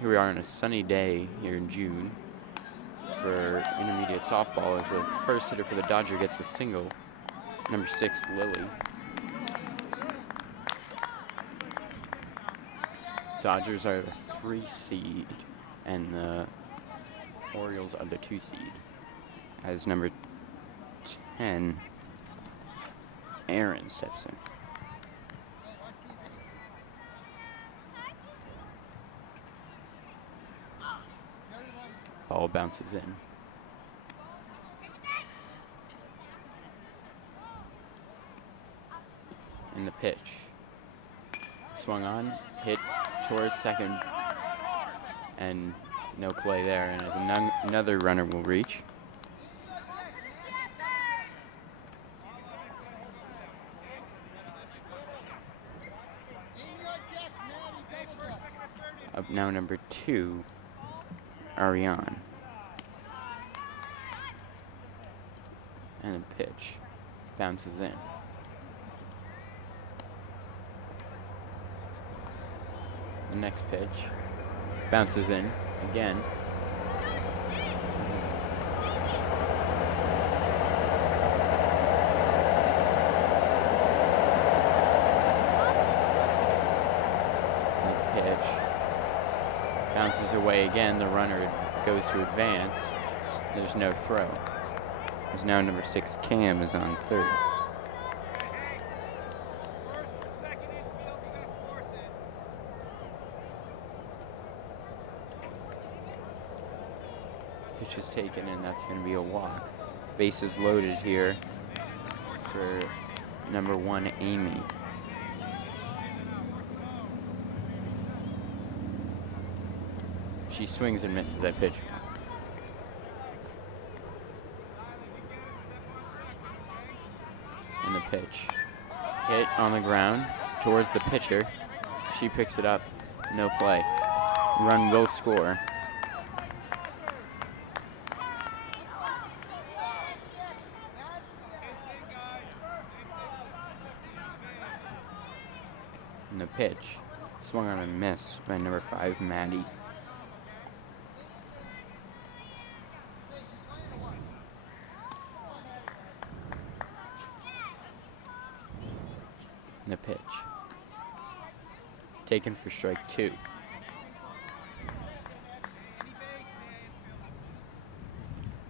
Here we are on a sunny day here in June for intermediate softball as the first hitter for the Dodger gets a single. Number 6, Lily. Dodgers are the 3 seed and the Orioles are the 2 seed. As number 10, Aaron steps in. Ball bounces in. And the pitch. Swung on, hit towards second, and no play there. And as another runner will reach. Up now, number 2, Ariane. And the pitch bounces in. The next pitch bounces in again. The pitch bounces away again. The runner goes to advance. There's no throw. There's now number 6, Cam, is on third. Pitch is taken, and that's going to be a walk. Bases loaded here for number 1, Amy. She swings and misses that pitch. And the pitch. Hit on the ground towards the pitcher. She picks it up. No play. Run will score. And the pitch. Swung on and missed by number 5, Maddie. The pitch. Taken for strike 2.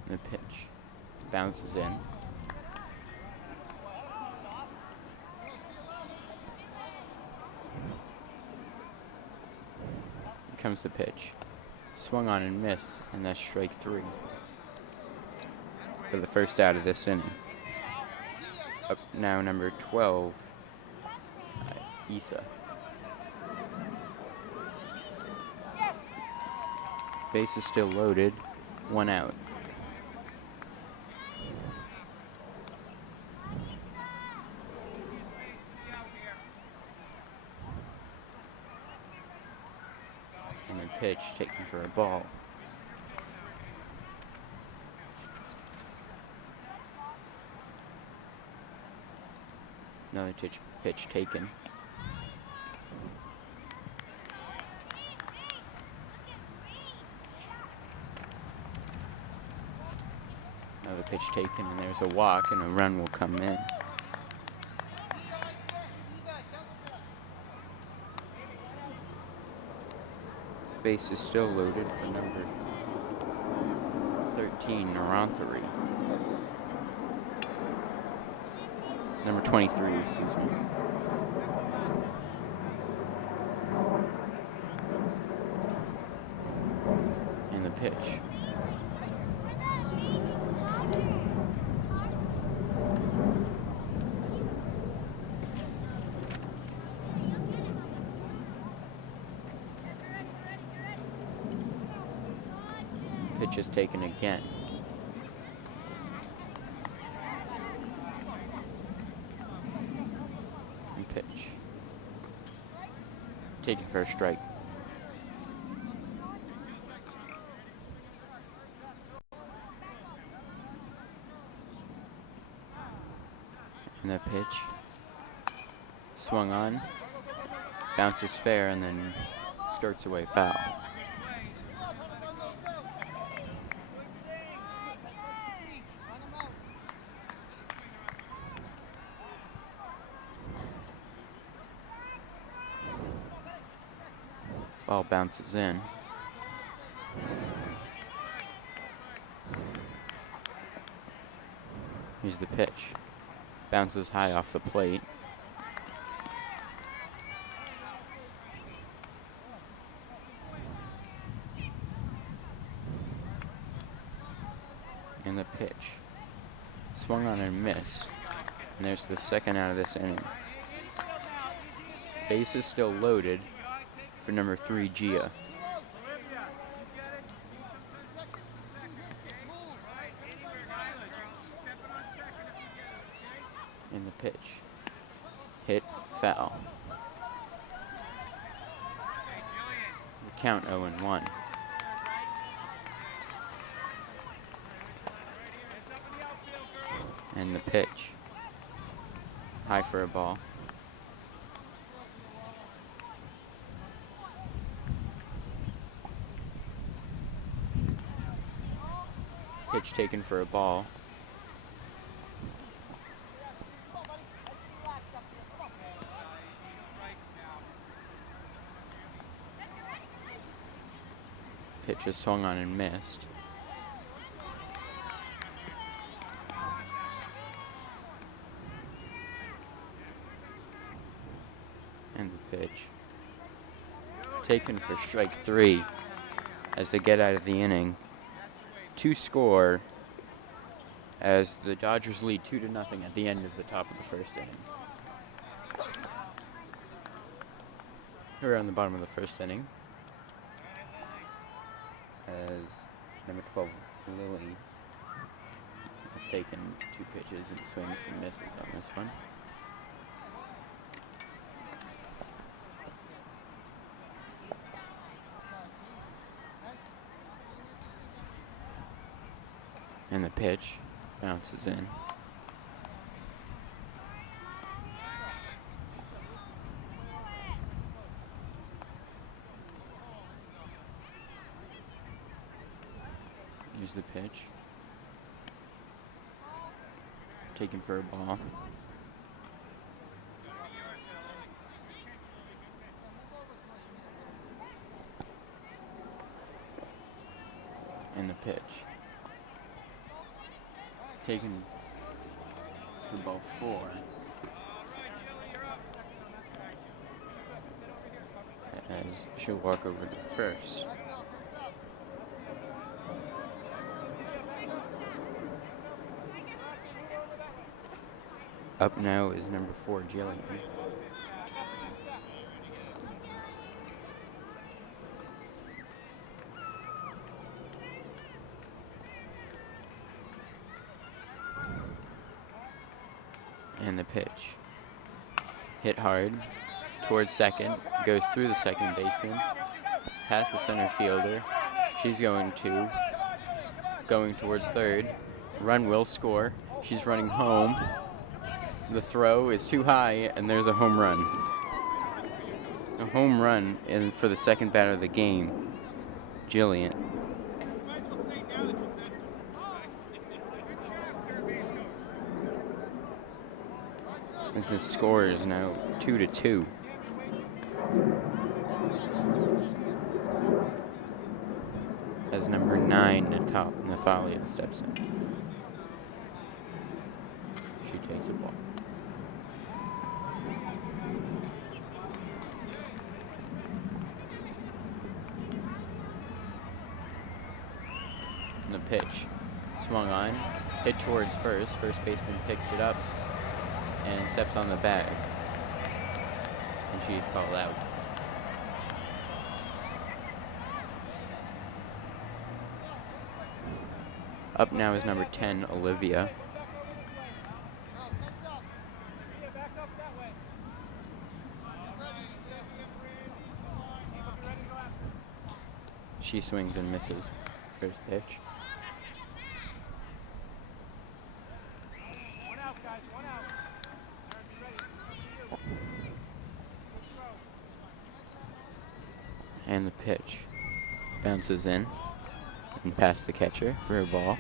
The pitch bounces in. Here comes the pitch. Swung on and missed, and that's strike 3 for the first out of this inning. Up now, number 12, Issa. Base is still loaded. 1 out. And the pitch taken for a ball. Another pitch taken. Another pitch taken, and there's a walk, and a run will come in. Base is still loaded for number 13, Naranthari. Number 23, excuse me. And the pitch. Pitch is taken again. And pitch. Taken for a strike. And that pitch. Swung on. Bounces fair and then skirts away foul. Ball bounces in. Here's the pitch. Bounces high off the plate. And the pitch. Swung on and missed. And there's the second out of this inning. Base is still loaded for number 3, Gia. In the pitch. Hit, foul. The count 0-1. And the pitch. High for a ball. Pitch taken for a ball. Pitch is swung on and missed. And the pitch. Taken for strike 3 as they get out of the inning. 2 score as the Dodgers lead 2-0 at the end of the top of the first inning. We're on the bottom of the first inning as number 12, Lily, has taken 2 pitches and swings and misses on this one. And the pitch bounces in. Here's the pitch. Taken for a ball. And the pitch. Taken for ball 4. As she'll walk over to first. Up now is number 4, Jillian. And the pitch. Hit hard towards second. Goes through the second baseman. Past the center fielder. She's going towards third. Run will score. She's running home. The throw is too high, and there's a home run. A home run for the second batter of the game, Jillian. As the score is now 2-2. As number 9, Nathalia, steps in. She takes the ball. And the pitch. Swung on. Hit towards first. First baseman picks it up and steps on the bag. And she's called out. Up now is number 10, Olivia. She swings and misses. First pitch. And the pitch bounces in and past the catcher for a ball.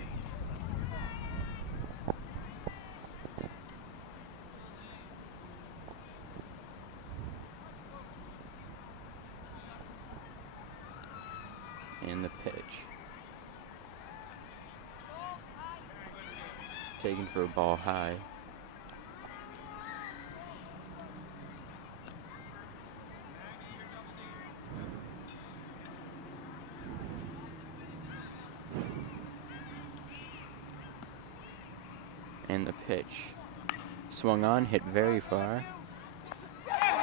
Taken for a ball high. And the pitch. Swung on, hit very far.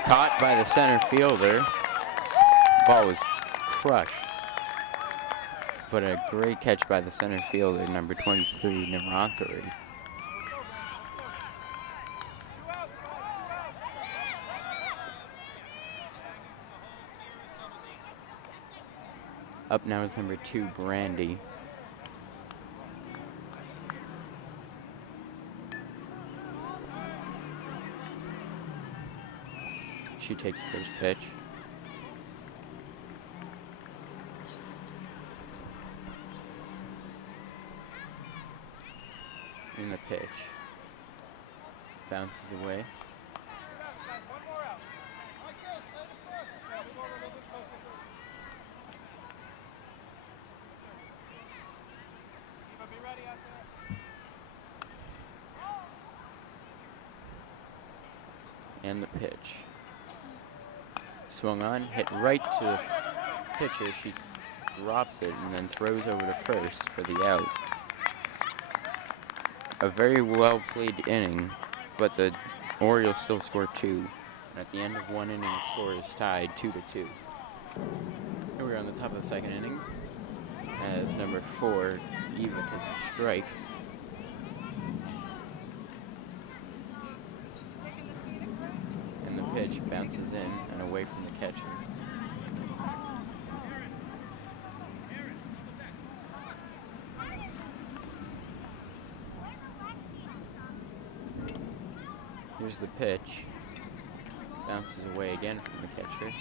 Caught by the center fielder. Ball was crushed. But a great catch by the center fielder, number 23, Naranthari. Up now is number 2, Brandy. She takes first pitch. In the pitch. Bounces away. And the pitch. Swung on, hit right to the pitcher. She drops it and then throws over to first for the out. A very well played inning, but the Orioles still score 2. And at the end of one inning, the score is tied 2-2. Here we're on the top of the second inning as number 4, Eva, hits a strike. And the pitch bounces in and away from the catcher. Here's the pitch. Bounces away again from the catcher.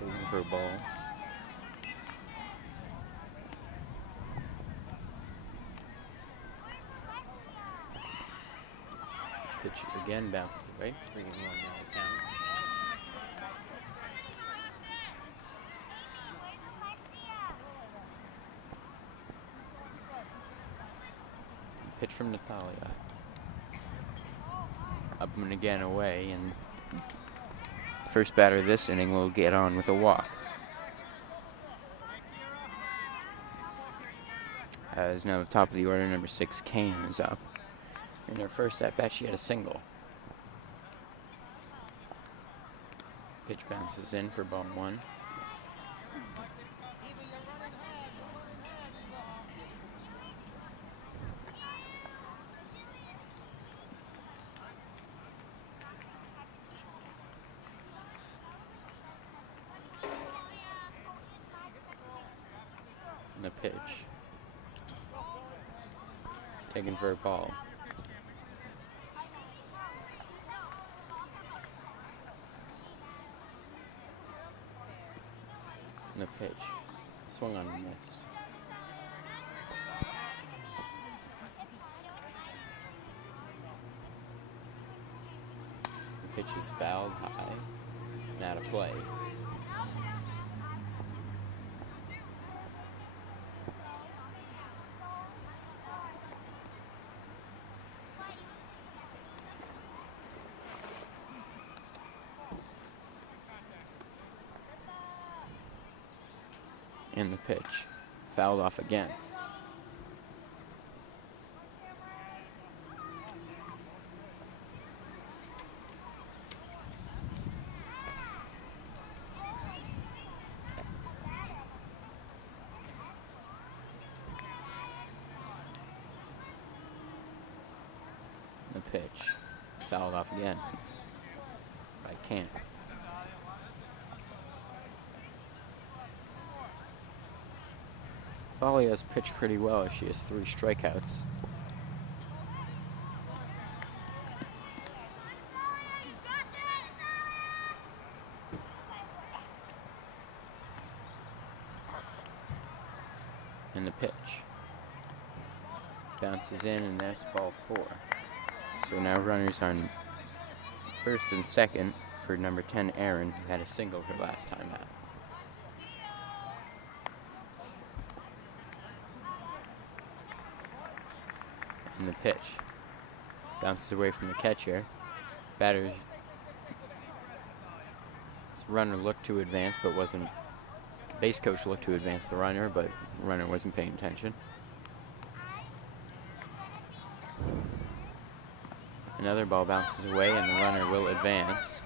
Looking for a ball. Pitch again bounces away. 3-1 now count. Pitch from Natalia. Up and again away, and first batter this inning will get on with a walk. As now the top of the order, number 6, Kane, is up. In her first at bat, she had a single. Pitch bounces in for ball 1. The pitch. Taken for a ball. The pitch. Swung on and missed. The pitch is fouled high and out of play. And the pitch fouled off again. The pitch fouled off again by Camp. Foley has pitched pretty well as she has 3 strikeouts. And the pitch bounces in, and that's ball 4. So now runners on first and second for number 10, Aaron, who had a single her last time out. And the pitch. Bounces away from the catcher. Batter's runner looked to advance, but wasn't. Base coach looked to advance the runner, but the runner wasn't paying attention. Another ball bounces away, and the runner will advance.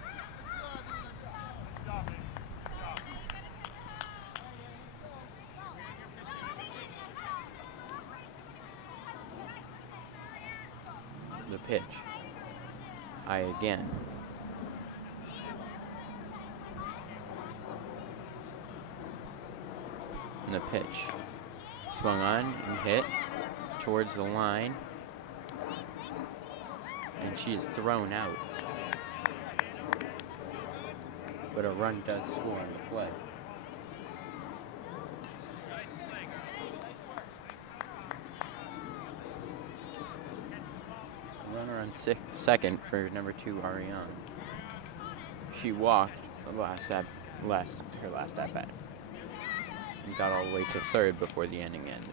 The pitch. High again. And the pitch. Swung on and hit towards the line. And she is thrown out. But a run does score on the play. Runner on second for number 2, Ariane. She walked her last at bat and got all the way to third before the inning ended.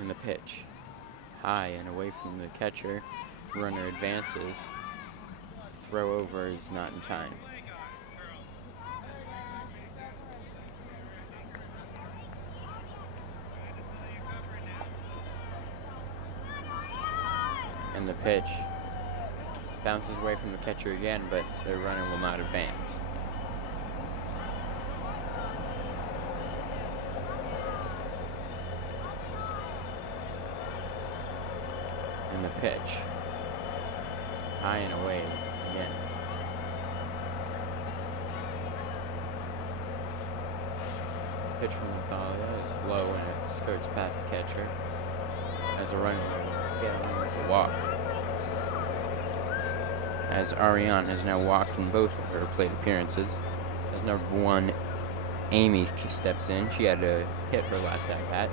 And the pitch, high and away from the catcher. Runner advances. Throw over is not in time. And the pitch bounces away from the catcher again, but the runner will not advance. And the pitch, high and away again. Pitch from Nathalia is low and it skirts past the catcher as a runner will walk. As Ariane has now walked in both of her plate appearances. As number 1, Amy steps in. She had to hit her last at bat.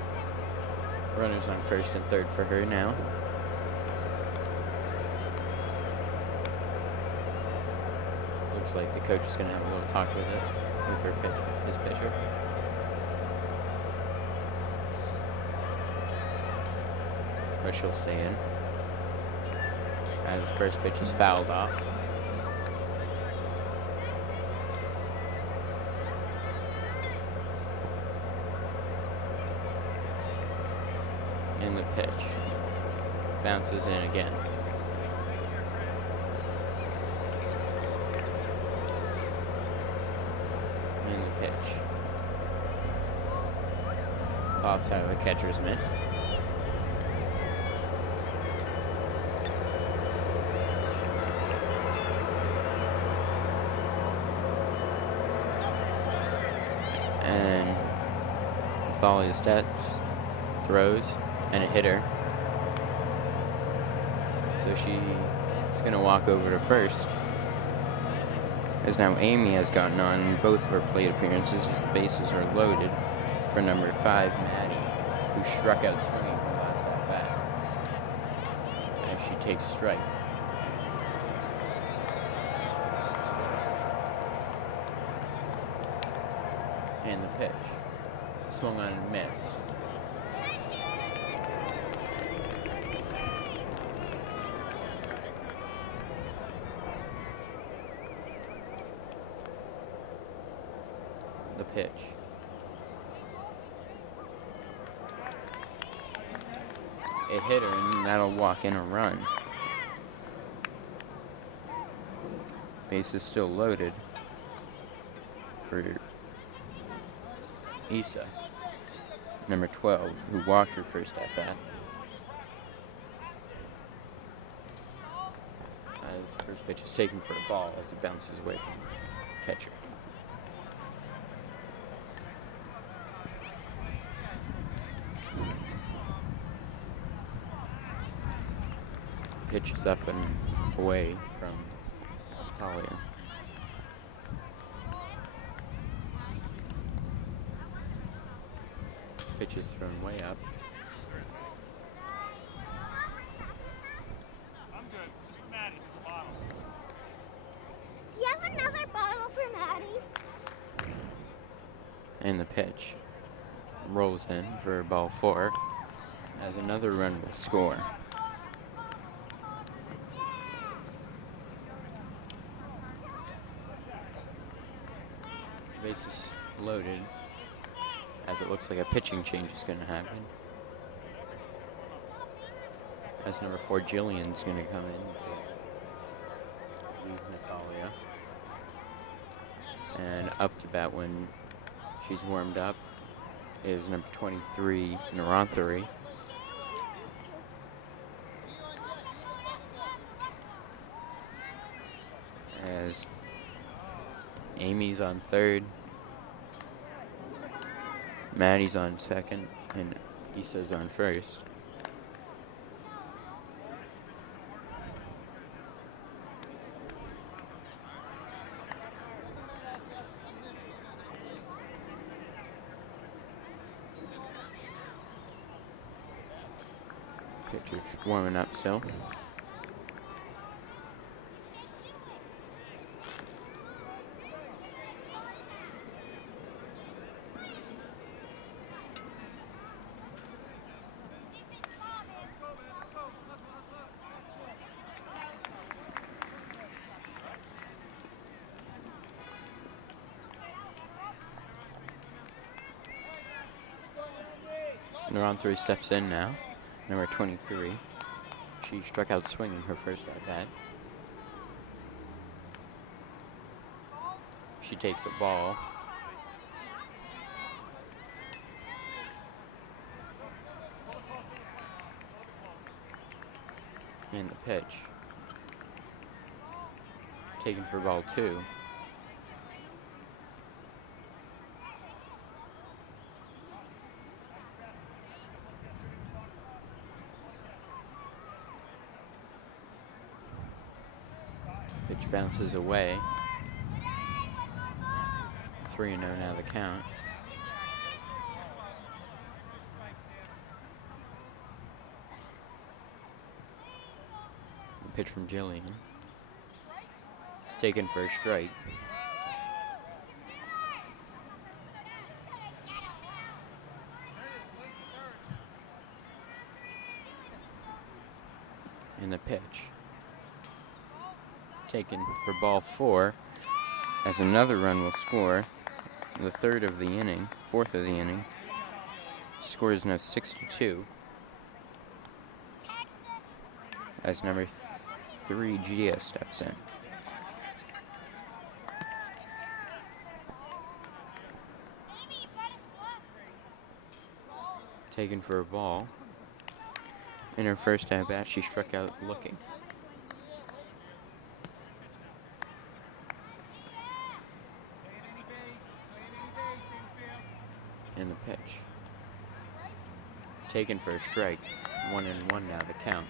Runners on first and third for her now. Looks like the coach is going to have a little talk with his pitcher. But she'll stay in. As first pitch is fouled off. And the pitch bounces in again. And the pitch pops out of the catcher's mitt. And Thalia steps, throws, and a hitter. So she's going to walk over to first. As now Amy has gotten on both of her plate appearances as the bases are loaded for number 5, Maddie, who struck out swinging her last at bat. As she takes strike. And the pitch. Swung on and missed. The pitch. A hitter, and that'll walk in a run. Base is still loaded for Issa, number 12, who walked her first at bat. As first pitch is taken for the ball as it bounces away from the catcher. Pitch is up and away from Talia. Pitch is thrown way up. I'm good. This is Maddie. It's a bottle. Do you have another bottle for Maddie? And the pitch rolls in for ball 4, as another run will score. Bases loaded, as it looks like a pitching change is going to happen. As number 4, Jillian's going to come in. Natalia. And up to bat when she's warmed up is number 23, Naranthari. As Amy's on third, Maddie's on second, and Issa's on first. Pitcher's warming up still. Naranthari steps in now. Number 23. She struck out swinging her first at bat. She takes a ball. And the pitch. Taken for ball 2. Pitch bounces away. 3-0 now the count. The pitch from Jillian. Taken for a strike. And the pitch. Taken for ball 4, as another run will score. The third of the inning, fourth of the inning. Score is now 6-2. As number 3, Gia, steps in. Taken for a ball. In her first at bat, she struck out looking. And the pitch. Taken for a strike. 1-1 now the count.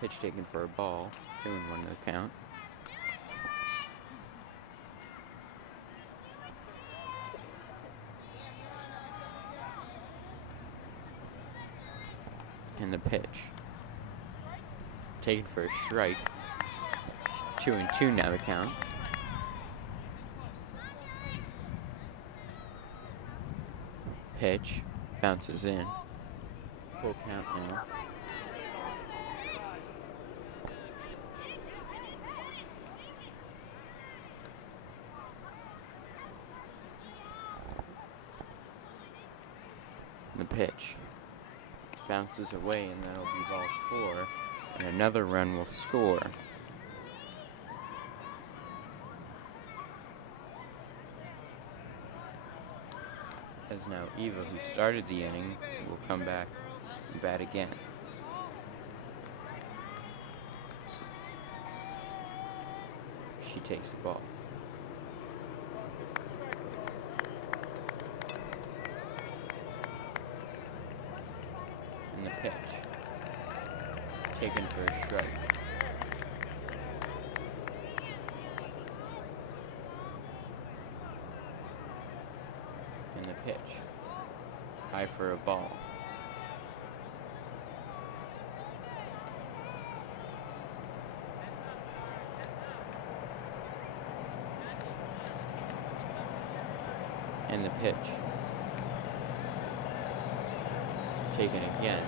Pitch taken for a ball. 2-1 the count. And the pitch. Taken for a strike. 2-2 now the count. Pitch bounces in. Full count now. The pitch bounces away, and that'll be ball 4, and another run will score. As now Eva, who started the inning, will come back and bat again. She takes the ball. And the pitch. Taken for a strike. And the pitch. High for a ball. And the pitch. Taken again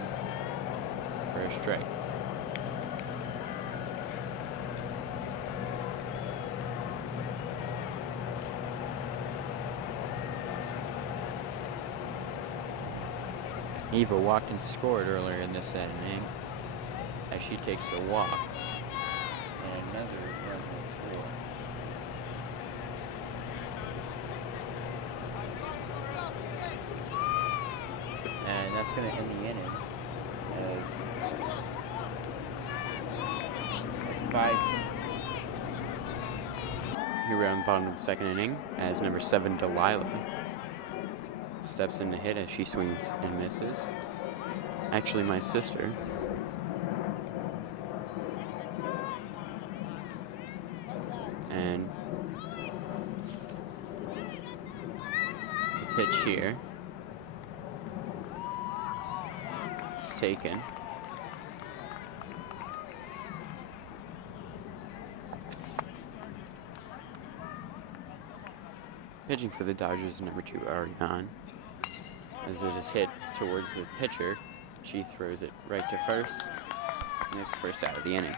for a strike. Eva walked and scored earlier in this inning as she takes a walk. And another run will score. And that's going to end the inning. As 5. Here we're on the bottom of the second inning as number 7, Delilah, steps in to hit as she swings and misses. Actually, my sister. And the pitch here is taken. Pitching for the Dodgers, number 2, Ariane. As it is hit towards the pitcher, she throws it right to first, and it's first out of the inning.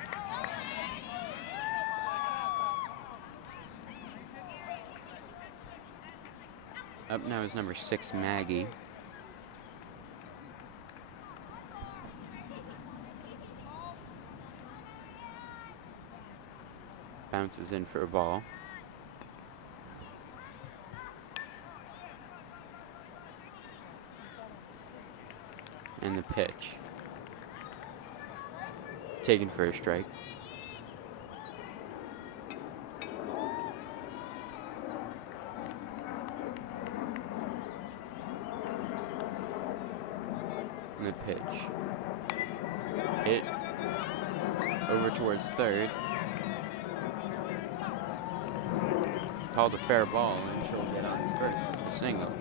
Up now is number 6, Maggie. Bounces in for a ball. And the pitch. Taken for a strike. And the pitch. Hit over towards third. Called a fair ball, and she'll get on first with a single.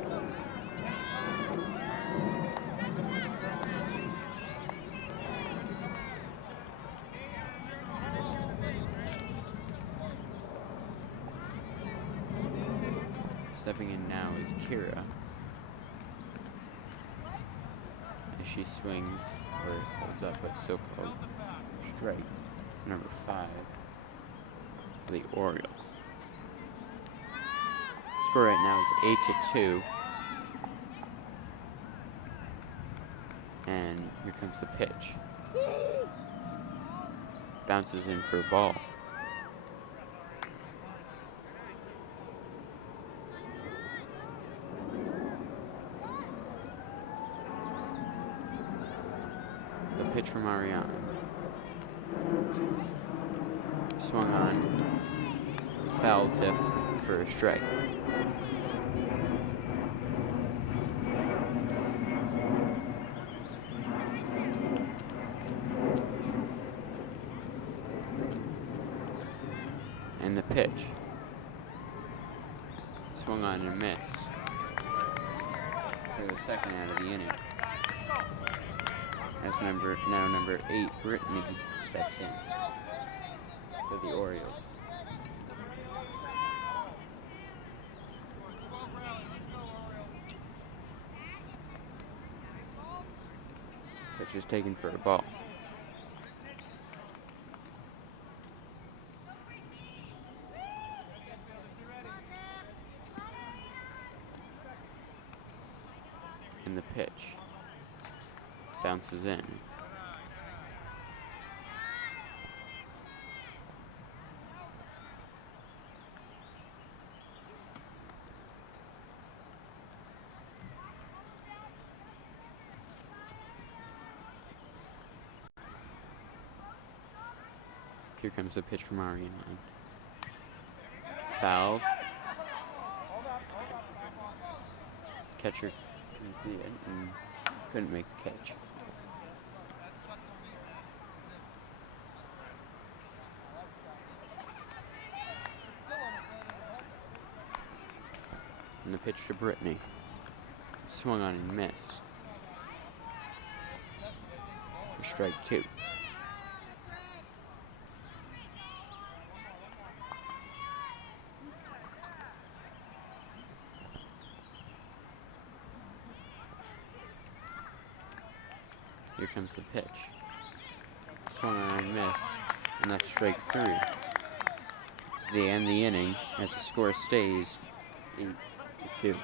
Stepping in now is Kira. As she swings, or holds up a so-called strike, number 5, for the Orioles. Score right now is 8-2. And here comes the pitch. Bounces in for a ball. Pitch from Ariane. Swung on. Foul tip for a strike. And the pitch. Swung on and missed for the second out of the inning. As number 8, Brittany, steps in for the Orioles. Pitch is taken for a ball. And the pitch. Bounces in. Here comes the pitch from Ariane. Fouled. Catcher couldn't see it and couldn't make the catch. And the pitch to Brittany. Swung on and missed. For strike 2. comes the pitch. Swung on and missed, and that's strike 3. So they end the inning as the score stays 8-2.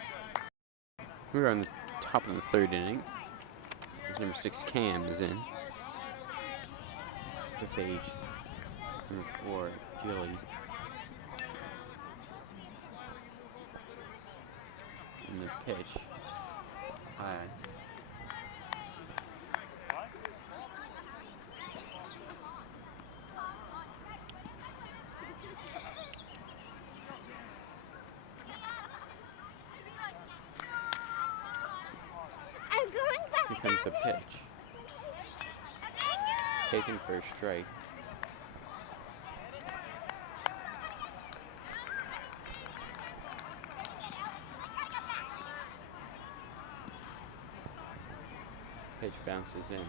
We're on the top of the 3rd inning. As number 6 Cam is in to face number 4 Gilly. And the pitch high. Here comes a pitch. Taken for a strike. Pitch bounces in.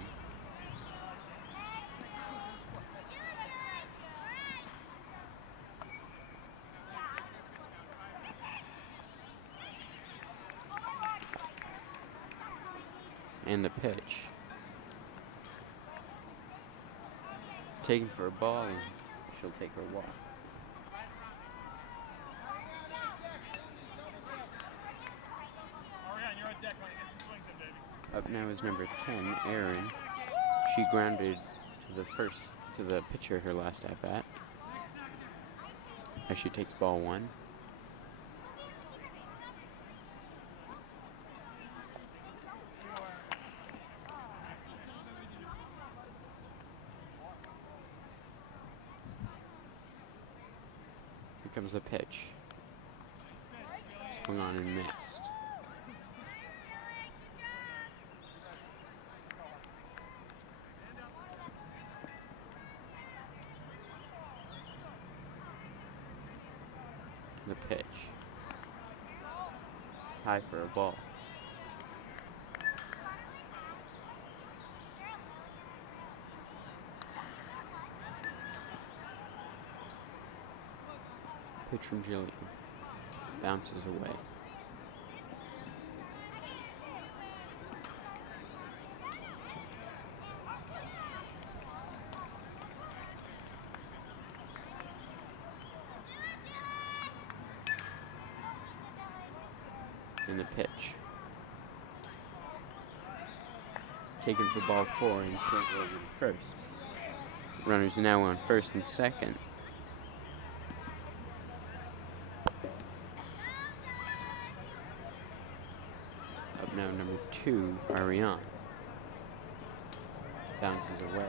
And the pitch. Taken for a ball, and she'll take her walk. Up now is number 10, Erin. She grounded to the pitcher her last at bat. As she takes ball 1. Here comes the pitch. Swung on and missed. The pitch. High for a ball. Pitch from Jillian. Bounces away. In the pitch. Taken for ball 4 and sent over to first. Runners now on first and second. Up now number 2, Ariane. Bounces away.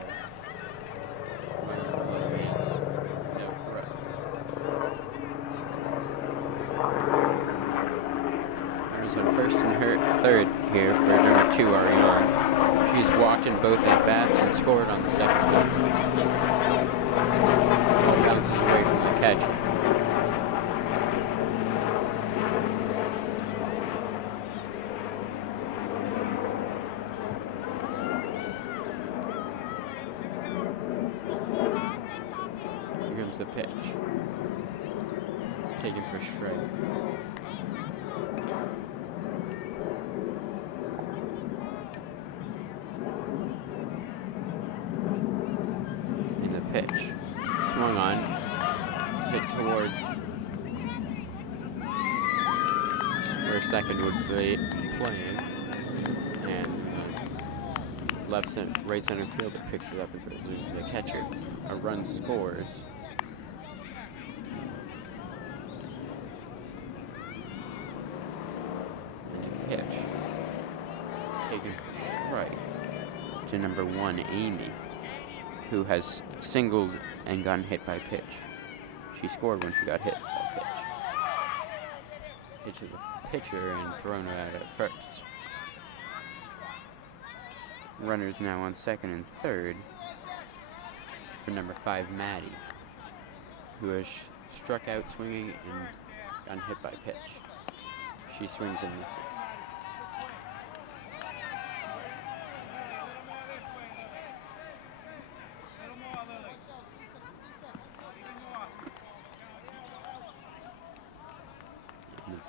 No throw. On first and third here for number 2, Ariane. She's walked in both at bats and scored on the second time. Bounces away from the catcher. Here comes the pitch. Taken for strike. Pitch. Swung on. Hit towards where second would be playing. And right center fielder picks it up and throws it to the catcher. A run scores. And the pitch. Taken for strike to number 1, Amy, who has singled and gotten hit by pitch. She scored when she got hit by pitch. Hit to the pitcher and thrown her out at first. Runners now on second and third for number 5, Maddie, who has struck out swinging and gotten hit by pitch. She swings and misses.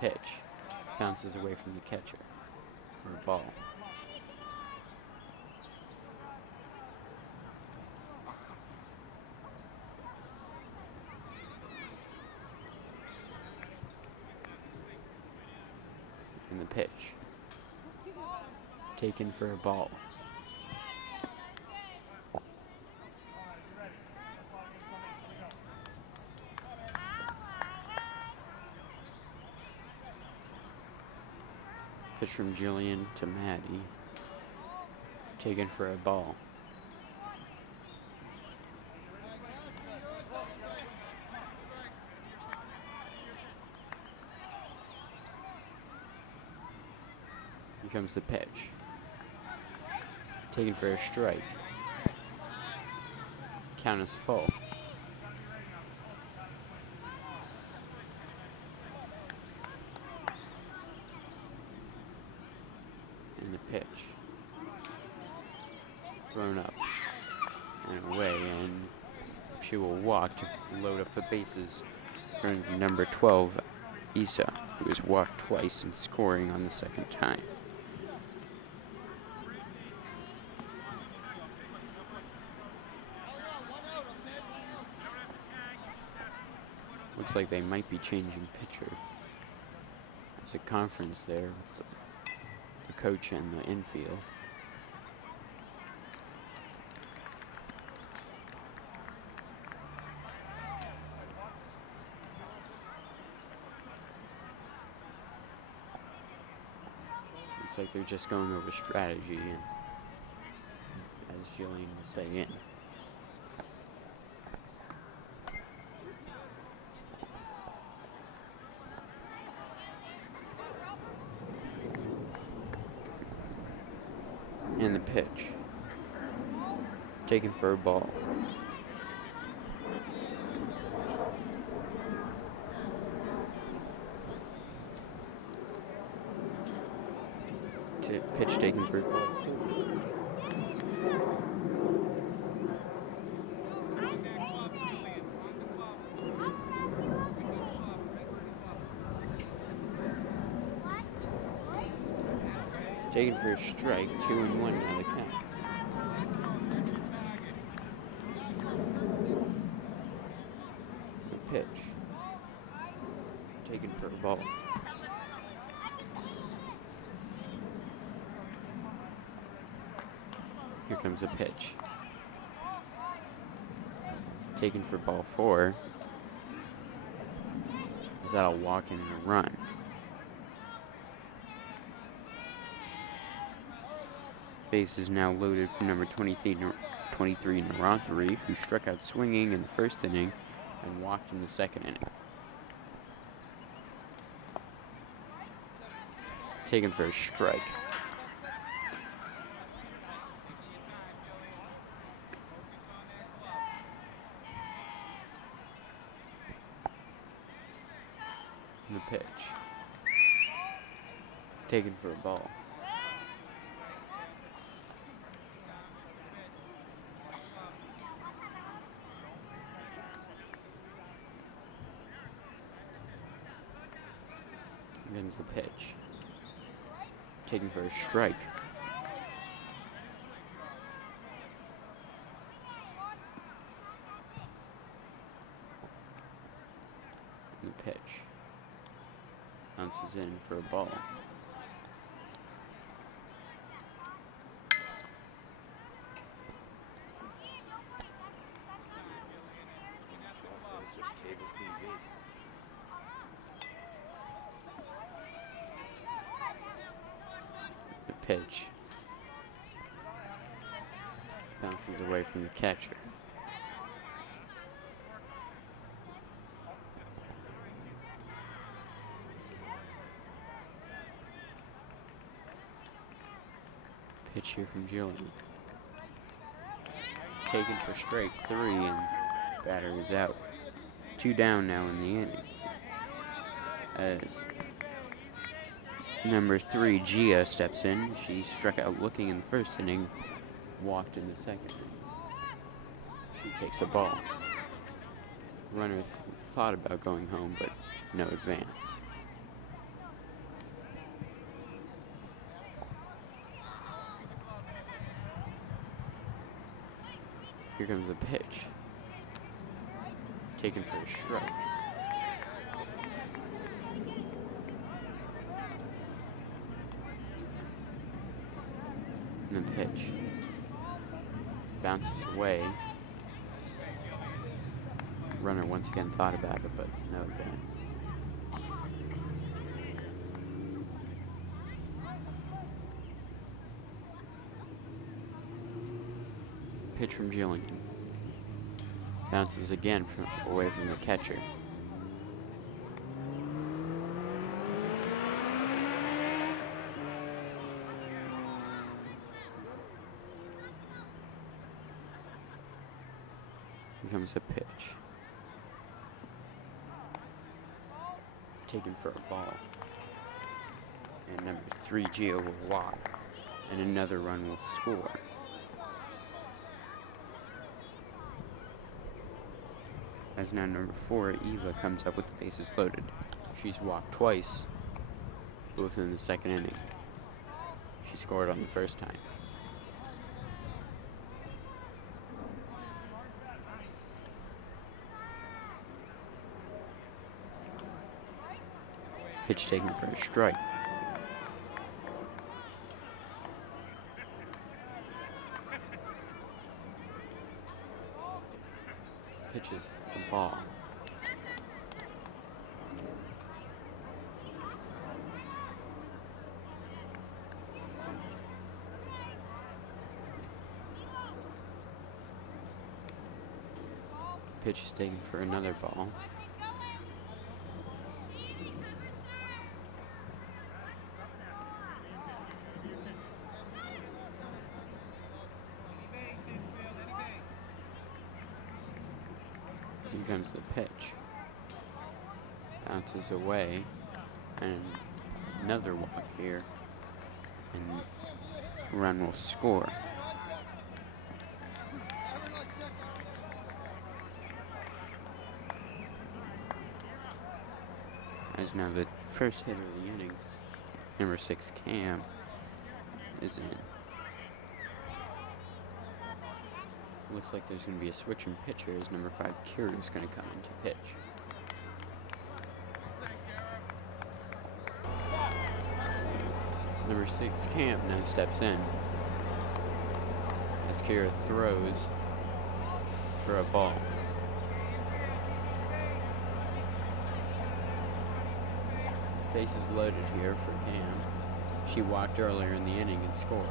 Pitch bounces away from the catcher for a ball. pitch. Taken for a ball. Pitch from Jillian to Maddie. Taken for a ball. Here comes the pitch. Taken for a strike. Count is full. And the pitch. Thrown up and away, and she will walk to load up the bases for number 12, Isa, who has walked twice and scoring on the second time. Looks like they might be changing pitcher. There's a conference there with the coach and the infield. Looks like they're just going over strategy, and as Jillian will stay in. And the pitch. Taken for a ball. Pitch taken for a ball. Taken for a strike, 2-1 now the count. The pitch. Taken for a ball. Here comes a pitch. Taken for ball 4. Is that a walk and a run? Base is now loaded for number 23, Naranthari, who struck out swinging in the first inning and walked in the second inning. Taken for a strike. And the pitch. Taken for a ball. Against the pitch. Taken for a strike. And the pitch. Bounces in for a ball. Pitch. Bounces away from the catcher. Pitch here from Jillian. Taken for strike 3, and batter is out. 2 down now in the inning. As number 3, Gia, steps in. She struck out looking in the first inning, walked in the second. She takes a ball. Runner thought about going home, but no advance. Here comes the pitch. Taken for a strike. And the pitch bounces away. Runner once again thought about it, but no advance. Pitch from Gillingham. Bounces again away from the catcher. Here comes the pitch. Taken for a ball. And number 3, Gio, will walk. And another run will score. As now number 4, Eva, comes up with the bases loaded. She's walked twice, both in the second inning. She scored on the first time. Pitch taken for a strike. Pitches the ball. Pitch is taken for another ball. Here comes the pitch. Bounces away, and another walk here, and run will score. As now the first hitter of the innings, number 6, Cam, is in. Looks like there's going to be a switch in pitcher as number 5, Kira, is going to come into pitch. Number 6, Camp, now steps in as Kira throws for a ball. Bases loaded here for Cam. She walked earlier in the inning and scored.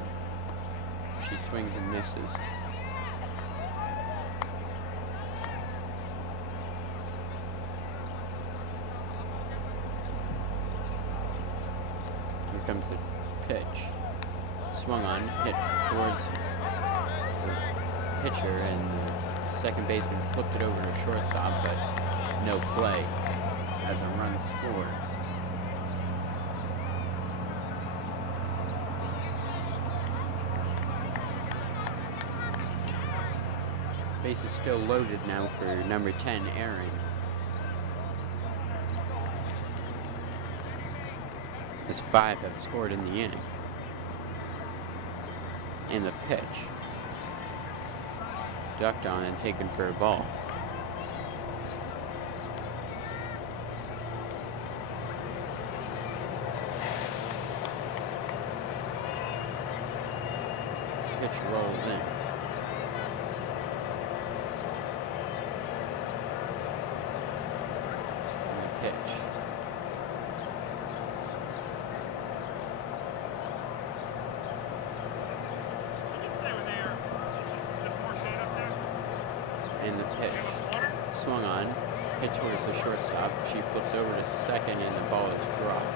She swings and misses. Here comes the pitch. Swung on, hit towards the pitcher, and the second baseman flipped it over to shortstop, but no play as a run scores. Base is still loaded now for number 10, Aaron. As 5 have scored in the inning. And the pitch. Ducked on and taken for a ball. Pitch rolls in. Pitch. And the pitch. Swung on, hit towards the shortstop. She flips over to second, and the ball is dropped.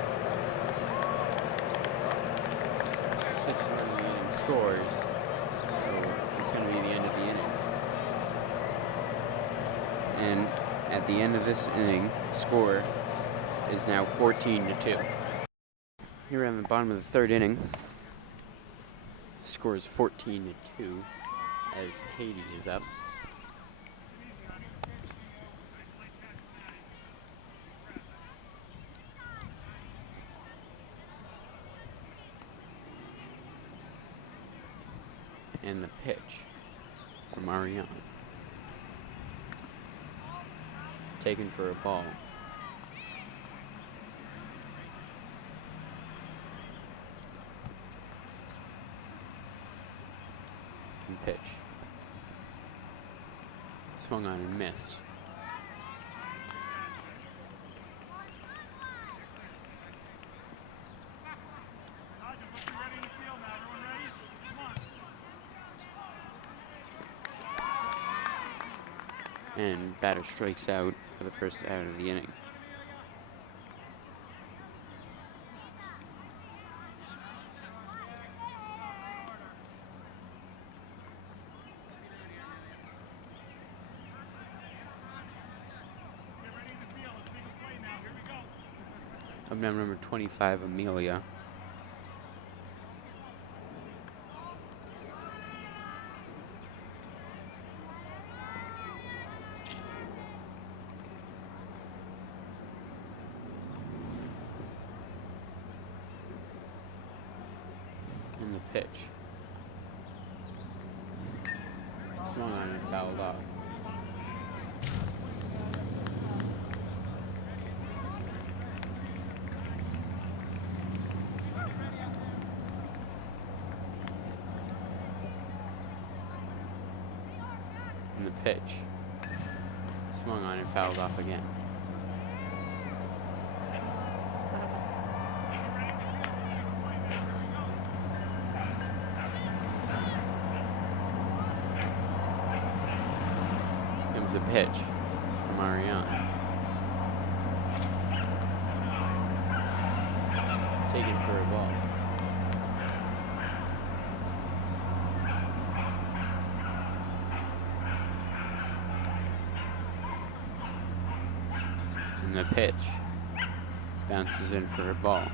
6-run leading scores, so it's going to be the end of the inning. And at the end of this inning, score is now 14-2. Here on the bottom of the third inning, score is 14-2 as Katie is up. And the pitch from Ariane. Taken for a ball. pitch. Swung on and missed. And batter strikes out for the first out of the inning. Up now, number 25, Amelia. And the pitch. Swung on and fouled off. And the pitch. Swung on and fouled off again. Comes a pitch from Ariane. Taken for a ball. And the pitch bounces in for a ball.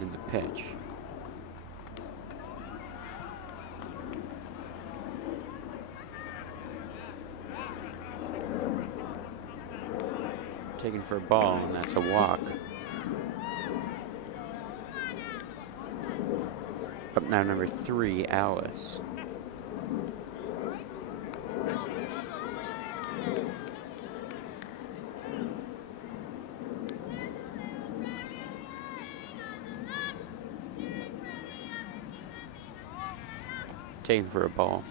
And the pitch. Taken for a ball, and that's a walk. Up now, number 3, Alice. Taken for a ball.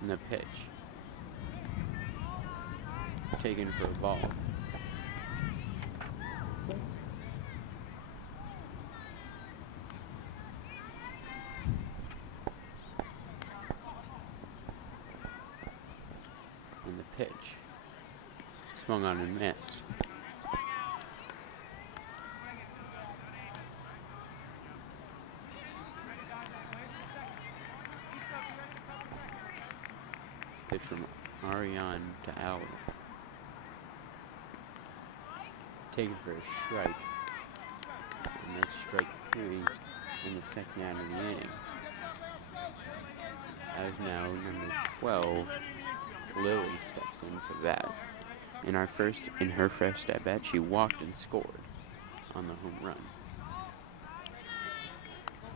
And the pitch. Taken for a ball. And the pitch. Swung on and missed. Pitch from Ariane to Alice. Taken for a strike. And that's strike 3 in the second out of the inning. As now number 12, Lily steps into bat. In her first at bat, she walked and scored on the home run.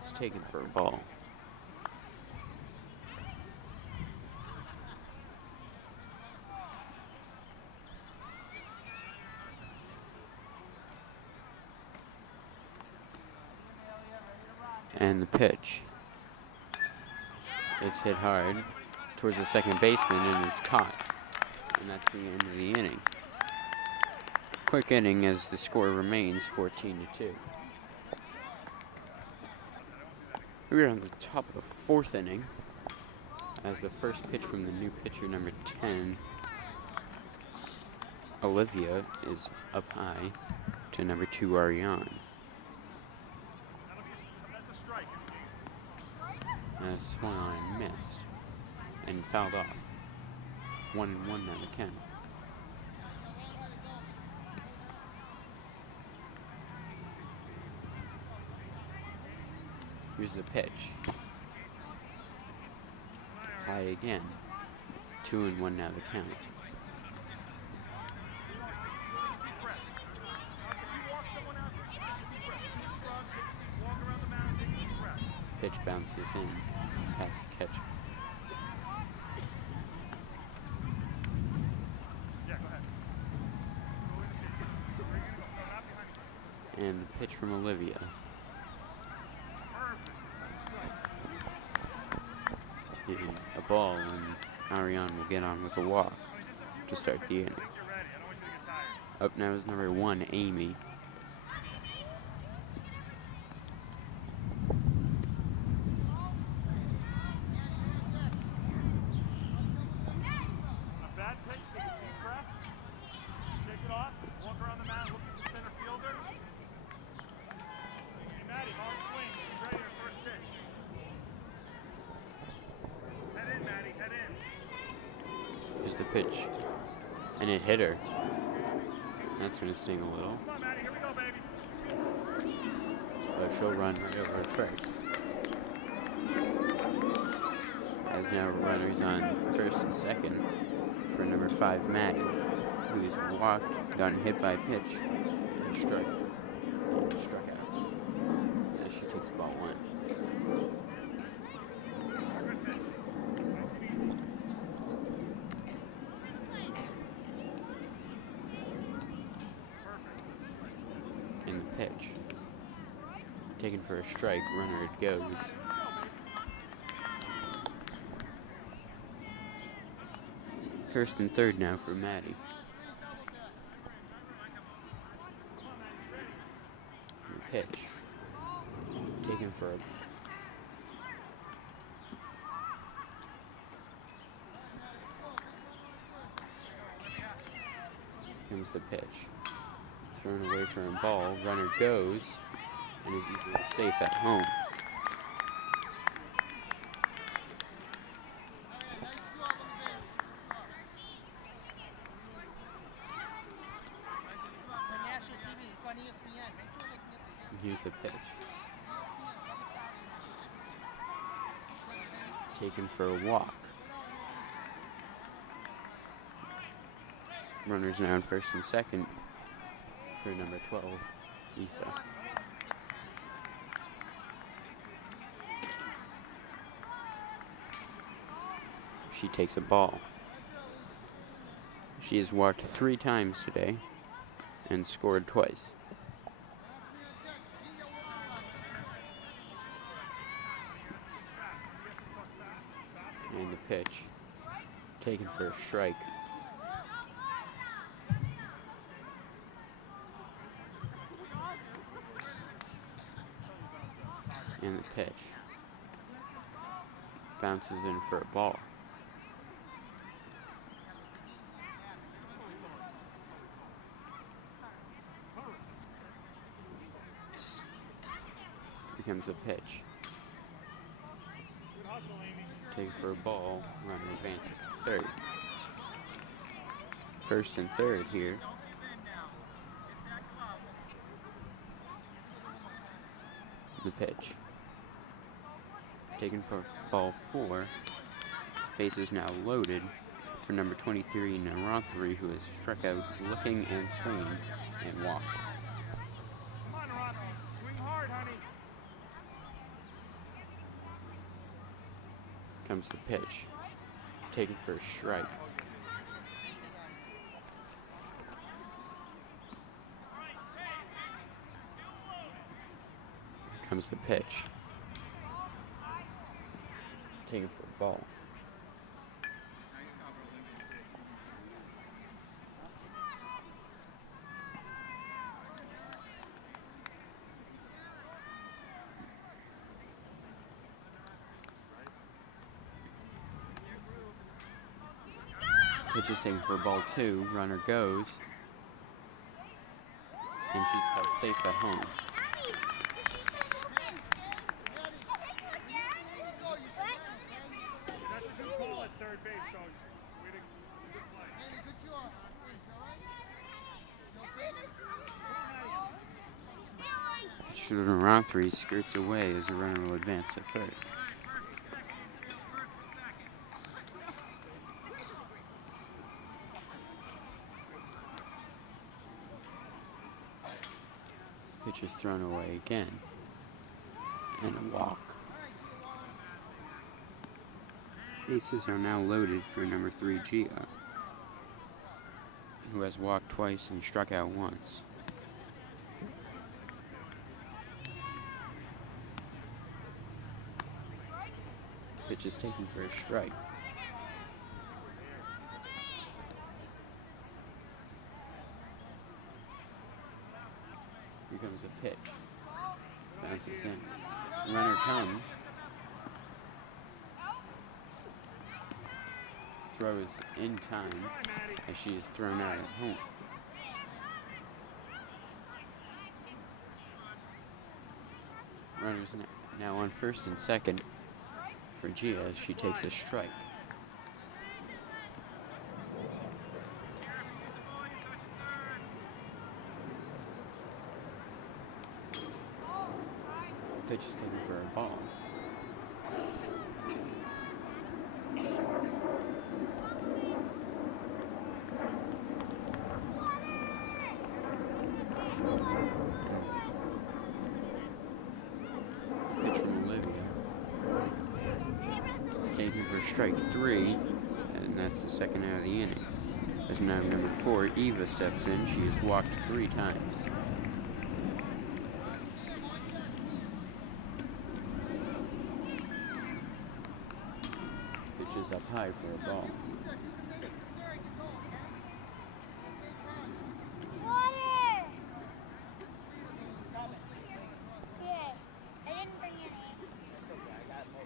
It's taken for a ball. And the pitch. It's hit hard towards the second baseman and is caught. And that's the end of the inning. Quick inning as the score remains 14-2. We're on the top of the 4th inning as the first pitch from the new pitcher, number 10, Olivia, is up high to number 2, Ariane. Swung on and missed and fouled off. 1-1 now to count. Here's the pitch. Tie again. 2-1 now the count. Pitch bounces in. Pass catch. And the pitch from Olivia. Is a ball, and Ariane will get on with a walk to start the inning. Up now is number 1, Amy. Here's the pitch, and it hit her. That's going to sting a little. But she'll run right over at first. As now runners on first and second for number 5, Maddie, who is walked, gotten hit by a pitch, and struck out. As she takes ball 1. Pitch. Taken for a strike, runner it goes. First and third now for Maddie. And pitch. Taken for a... Comes the pitch. Thrown away for a ball, runner goes, and is easily safe at home. And here's the pitch. Taken for a walk. Runners now in first and second for number 12, Isa. She takes a ball. She has walked 3 times today and scored twice. And the pitch, taken for a strike. And the pitch bounces in for a ball. Becomes a pitch. Take for a ball, runner advances to third. First and third here. The pitch. Taken for ball 4. Space is now loaded for number 23, Narathri, who has struck out looking and swinging and walked. Come on, Narathri. Swing hard, honey. Comes the pitch. Taken for a strike. Comes the pitch. Taken for a ball. Pitch is taken for ball 2. Runner goes. And she's held safe at home. Shooting around 3 skirts away as the runner will advance to third. Pitch is thrown away again. And a walk. Bases are now loaded for number 3, Gia, who has walked twice and struck out once. Pitch is taken for a strike. Here comes a pitch. Bounces in. Runner comes. Throw is in time as she is thrown out at home. Runners now on first and second for Gia as she takes a strike. Pitch is taken for a ball. Pitch from Olivia. Taken for strike 3, and that's the second out of the inning. As now number 4, Eva, steps in. She has walked 3 times. Pitch is up high for a ball.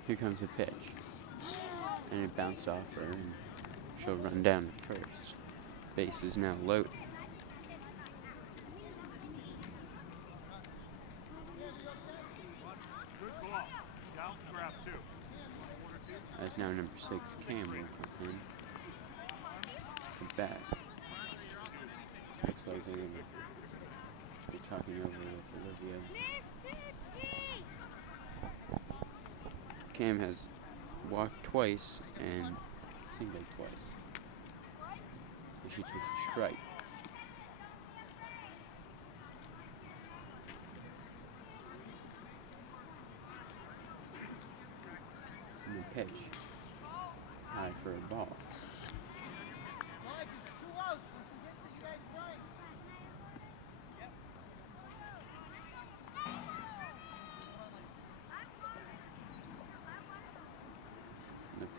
Here comes a pitch, and it bounced off her, and she'll run down to first. Base is now loaded. As now number 6, Cam, will come in. To bat. Looks like they're going to be talking over with Olivia. Cam has walked twice and singled twice. So she takes a strike. And the pitch. High for a ball.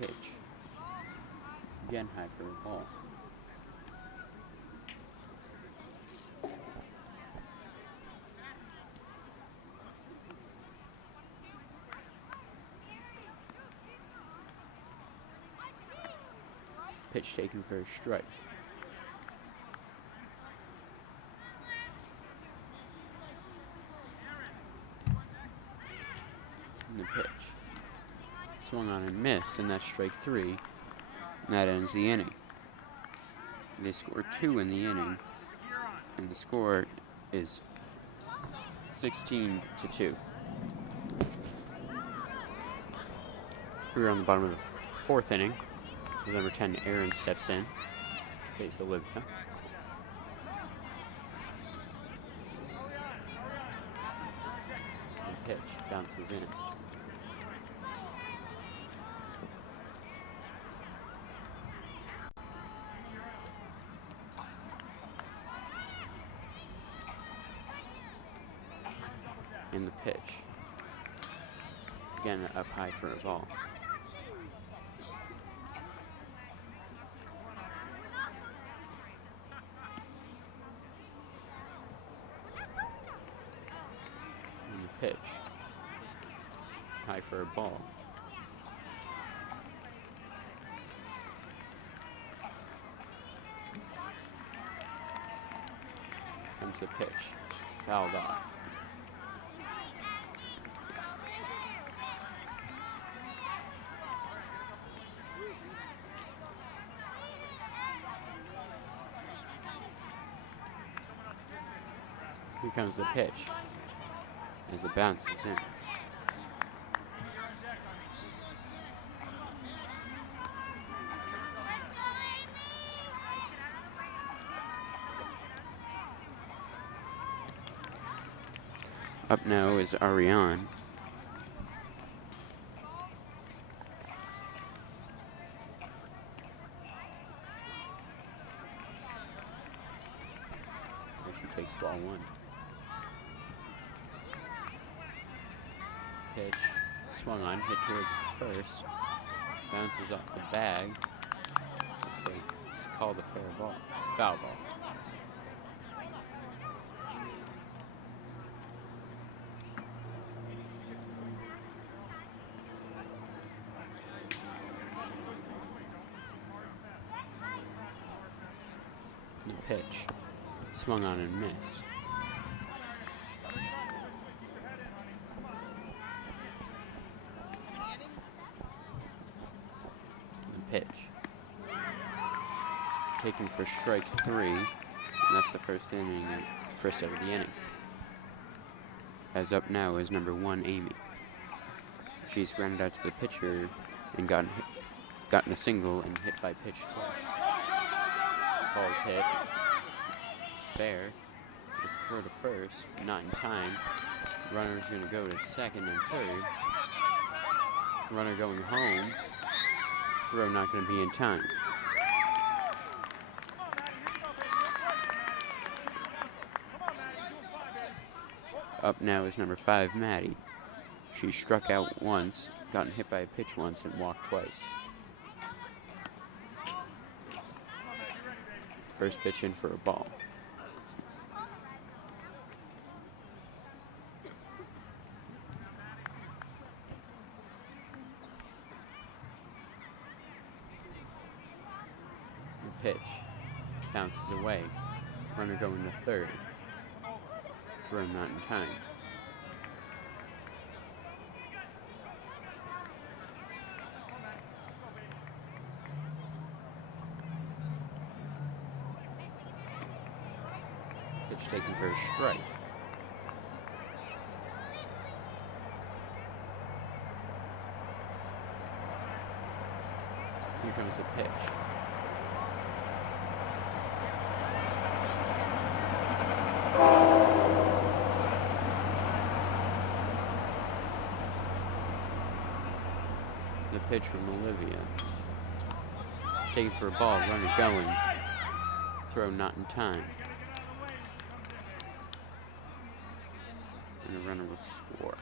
Pitch. Again high for a ball. Pitch taken for a strike. And the pitch. Swung on and missed, and that's strike 3, and that ends the inning. They score 2 in the inning, and the score is 16-2. We're on the bottom of the 4th inning as number 10, Aaron, steps in to face Olivia. The pitch bounces in. In the pitch. Again, up high for a ball. In the pitch. High for a ball. Comes the pitch. Fouled off. Here comes the pitch as it bounces in. Up now is Ariane. She takes ball 1. Pitch. Swung on, hit towards first. Bounces off the bag. Looks like it's called a foul ball. The pitch. Swung on and missed. The pitch. Taken for strike 3, and that's the first out of the inning. As up now is number 1, Amy. She's grounded out to the pitcher and gotten a single and hit by pitch twice. Ball's hit. It's fair. The throw to first, not in time. Runner's going to go to second and third. Runner going home. Throw not going to be in time. Up now is number 5, Maddie. She struck out once, gotten hit by a pitch once, and walked twice. First pitch in for a ball. The pitch bounces away. Runner going to third. Throw not in time. Pitch taken for a strike. Here comes the pitch. The pitch from Olivia. Taken for a ball, runner going. Throw not in time. And the runner will score.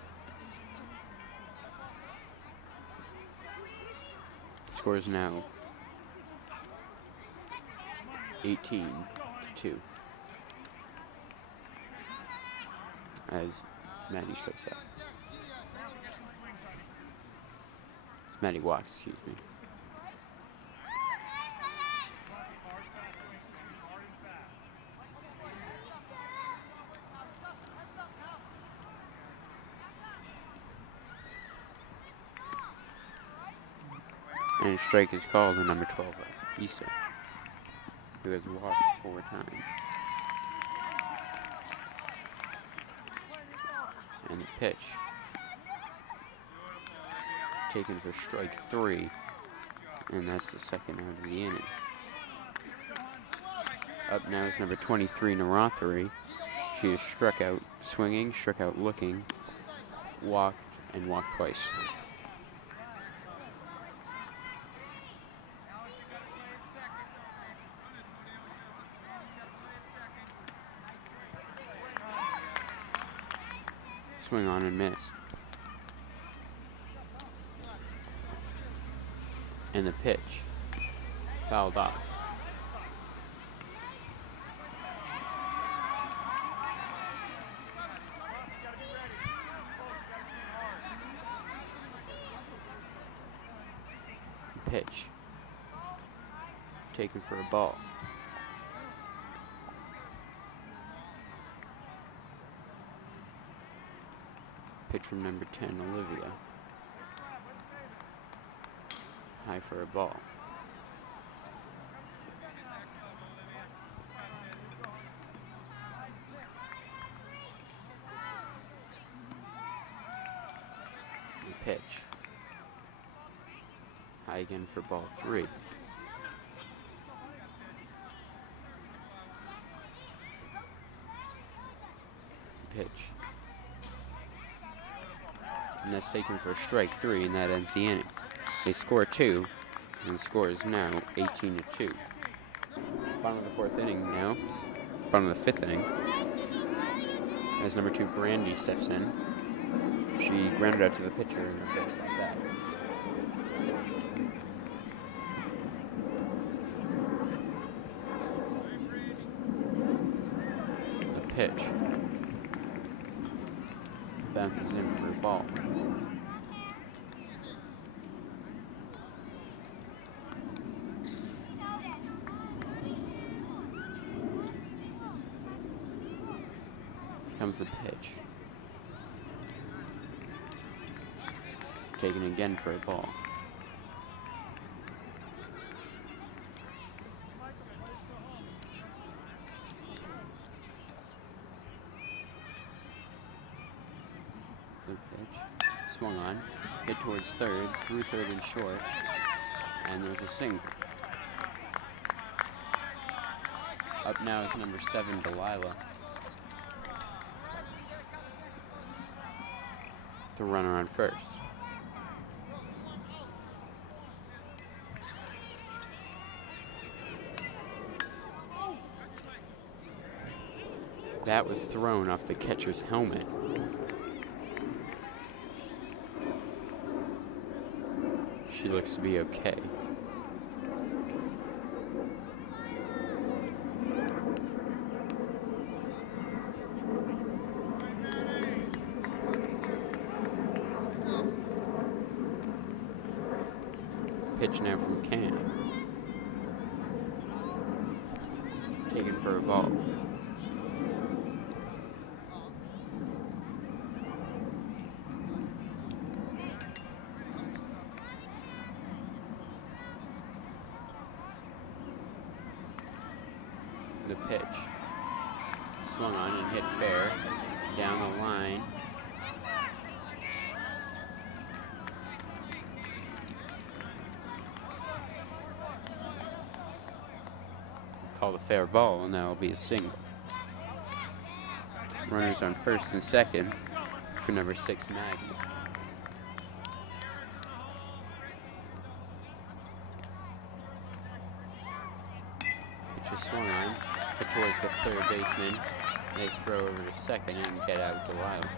Score is now 18-2. As Maddie strikes out. It's Maddie walks, excuse me. And a strike is called on number 12, Issa, who has walked 4 times. And the pitch. Taken for strike 3, and that's the second out of the inning. Up now is number 23, Narathari. She is struck out swinging, struck out looking, walked, and walked twice. Swing on and miss. And the pitch fouled off. Pitch taken for a ball. Pitch from number 10, Olivia. High for a ball. The pitch. High again for ball 3. Pitch. and that's taken for strike 3, and that ends the inning. They score 2, and the score is now 18-2. Bottom of the 4th inning now. Bottom of the 5th inning. As number 2 Brandy steps in. She grounded out to the pitcher in her first at bat. The pitch. Bounces in for a ball. Comes the pitch. Taken again for a ball. The pitch. Swung on. Hit towards third. Through third and short. And there's a single. Up now is number 7, Delilah. The runner on first. That was thrown off the catcher's helmet. She looks to be okay. Pitch now from Cam. Taken for a ball. The pitch. Swung on and hit fair. Down the line. Called a fair ball, and that'll be a single. Runners on first and second for number 6, Maggie. Pitch is swung on, hit towards the third baseman. They throw over to second and get out Delilah.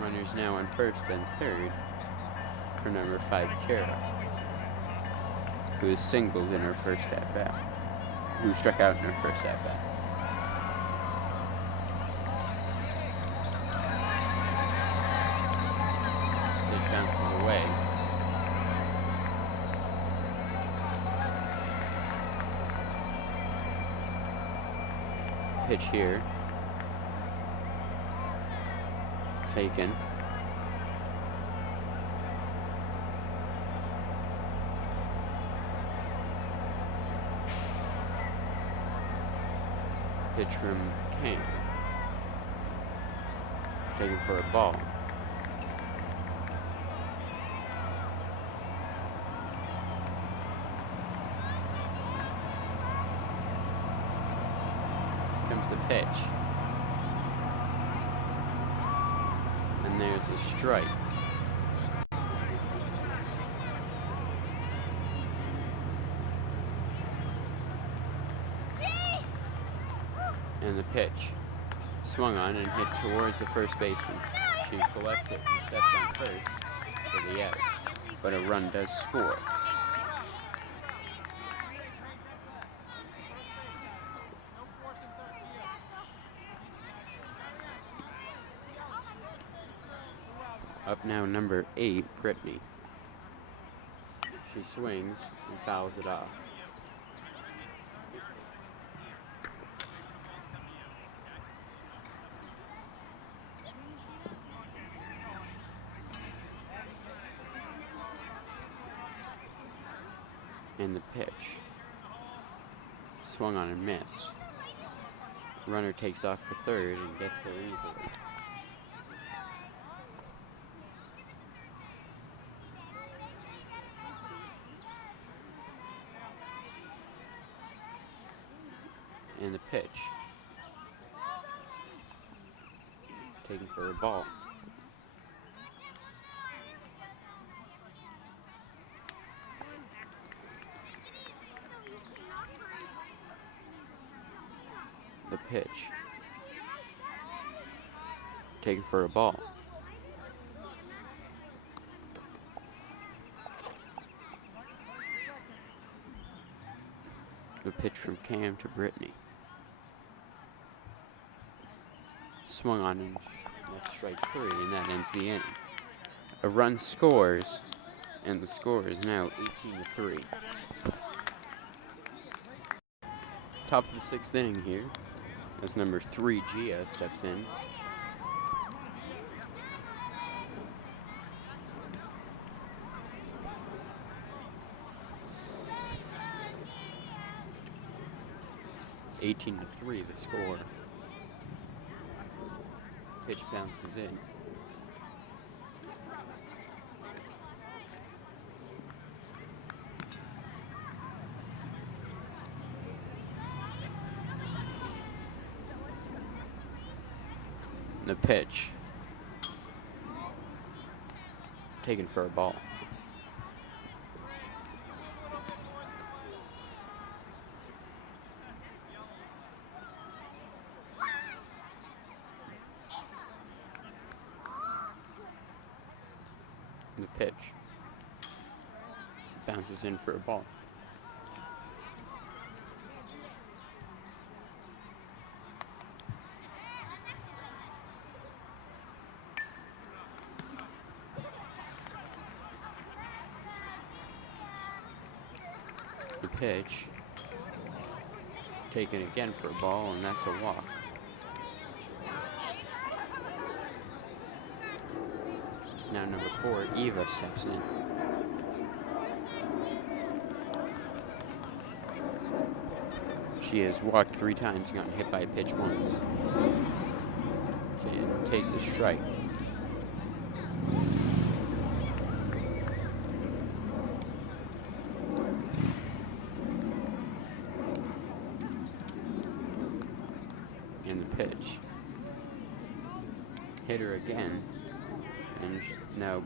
Runners now on first and third for number 5, Kara, who is singled in her first at-bat, who struck out in her first at-bat. Pitch bounces away. Pitch here. Taken. Pitch from Kane. Taken for a ball. Comes the pitch. And there's a strike. And the pitch. Swung on and hit towards the first baseman. She collects it and steps on first for the out. But a run does score. Up now number 8, Brittany. She swings and fouls it off. And the pitch. Swung on and missed. Runner takes off for third and gets there easily. And the pitch. Taken for a ball. The pitch. Taken for a ball. The pitch from Cam to Brittany. Swung on and that's strike 3, and that ends the inning. A run scores, and the score is now 18-3. Top of the 6th inning here, as number 3 Gia steps in. (18-3) the score. Pitch bounces in. The pitch. Taken for a ball. The pitch bounces in for a ball. The pitch taken again for a ball, and that's a walk. Now number 4, Eva, steps in. She has walked 3 times and gotten hit by a pitch once. She takes a strike. And the pitch. Hit her again. And now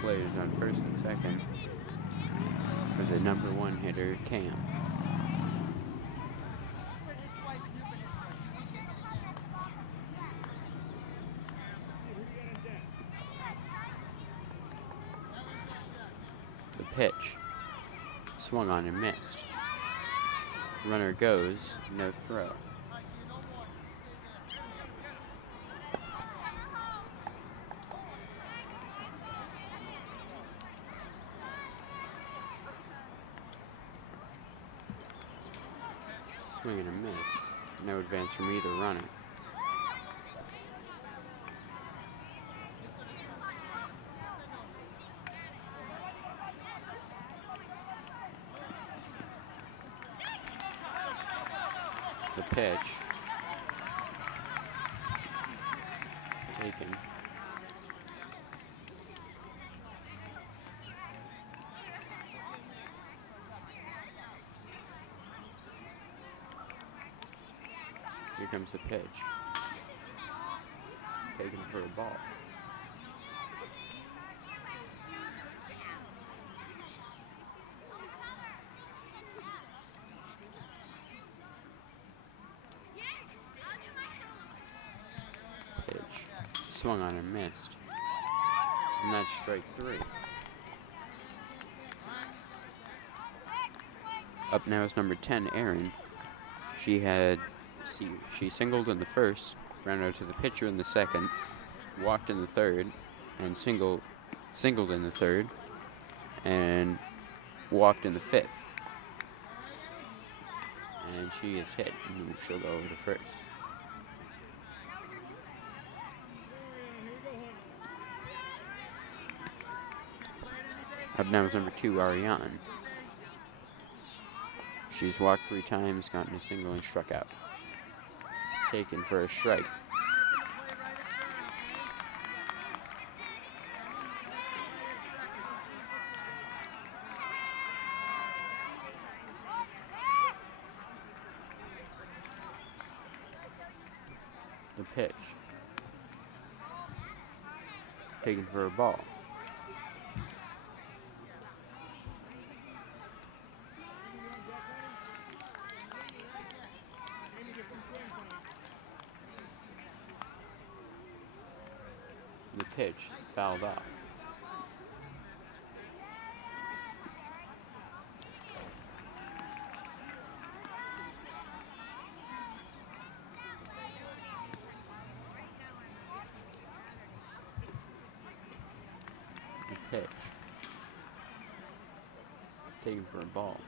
players on first and second for the number 1 hitter, Cam. The pitch. Swung on and missed. Runner goes, no throw. Swing and a miss. No advance from either runner. The pitch. Taken. Here comes the pitch. Taken for a ball. Pitch. Swung on and missed. And that's strike 3. Up now is number 10, Erin. She singled in the first, ran out to the pitcher in the second, walked in the third, and singled in the third, and walked in the fifth. And she is hit, and she'll go over to first. Up now is number 2, Ariane. She's walked 3 times, gotten a single, and struck out. Taken for a strike. The pitch. taken for a ball. The pitch fouled off. The pitch taken for a ball.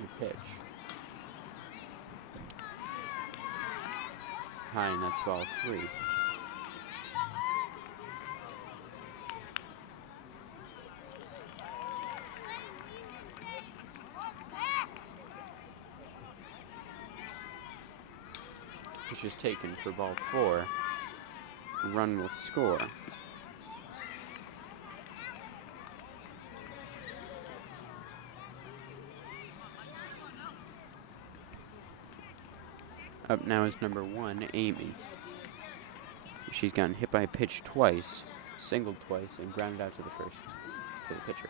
The pitch. High, and that's ball 3. Which is taken for ball 4. Run will score. Up now is number 1, Amy. She's gotten hit by a pitch twice, singled twice, and grounded out to the pitcher.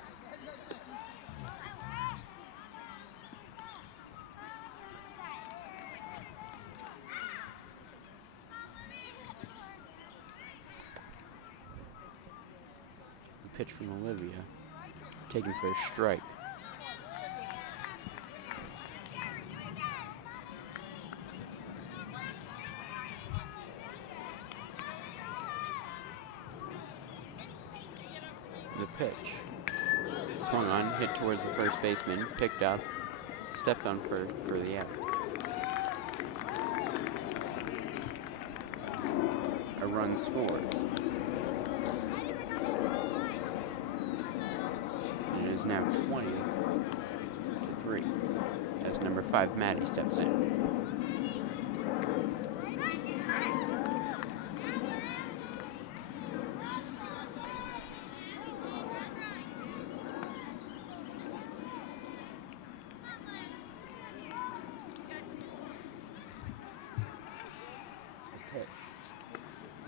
The pitch from Olivia, taken for a strike. The pitch. Swung on, hit towards the first baseman, picked up, stepped on first for the out. A run scores. And it is now 20-3 as number 5, Maddie, steps in.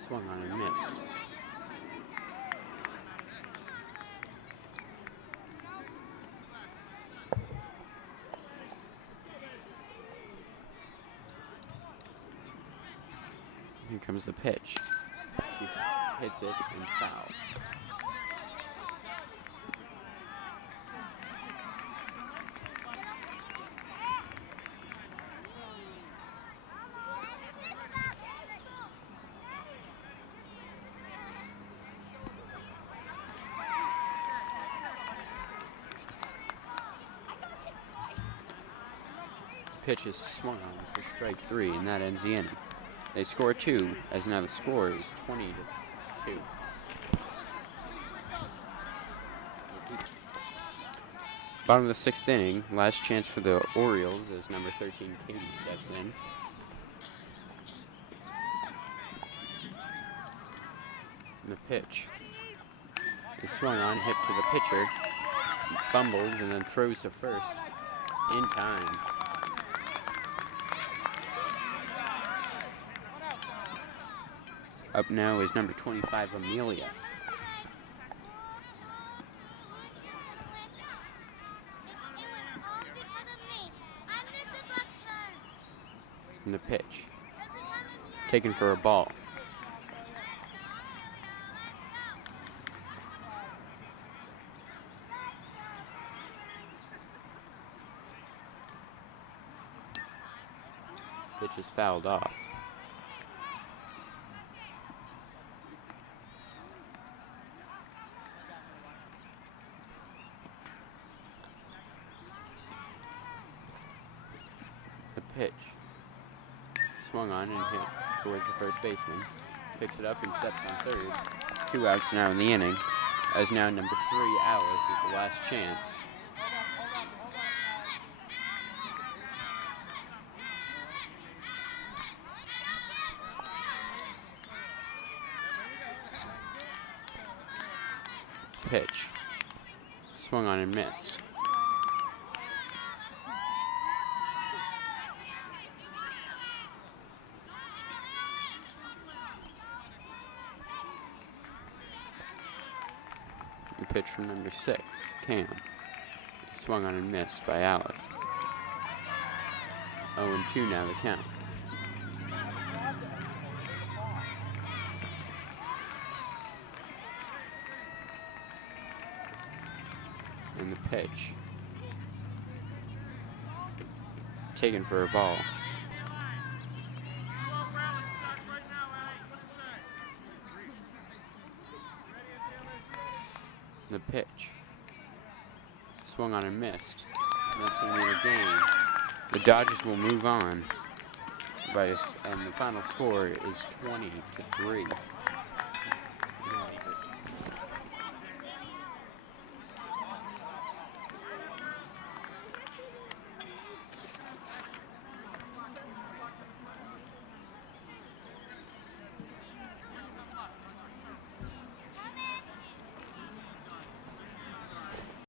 Swung on and missed. Here comes the pitch. She hits it and foul. Pitch is swung on for strike 3, and that ends the inning. They score 2, as now the score is 20-2. Bottom of the 6th inning, last chance for the Orioles as number 13, Katie, steps in. And the pitch is swung on, hit to the pitcher, fumbles, and then throws to first in time. Up now is number 25, Amelia. And the pitch, taken for a ball. Pitch is fouled off. The pitch swung on and hit towards the first baseman. Picks it up and steps on third. 2 outs now in the inning, as now number 3, Alice, is the last chance. pitch. Swung on and missed. The pitch from number 6, Cam. Swung on and missed by Alice. 0-2 now the count. And the pitch. Taken for a ball. The pitch. Swung on and missed. And that's going to be the game. The Dodgers will move on. And the final score is 20-3.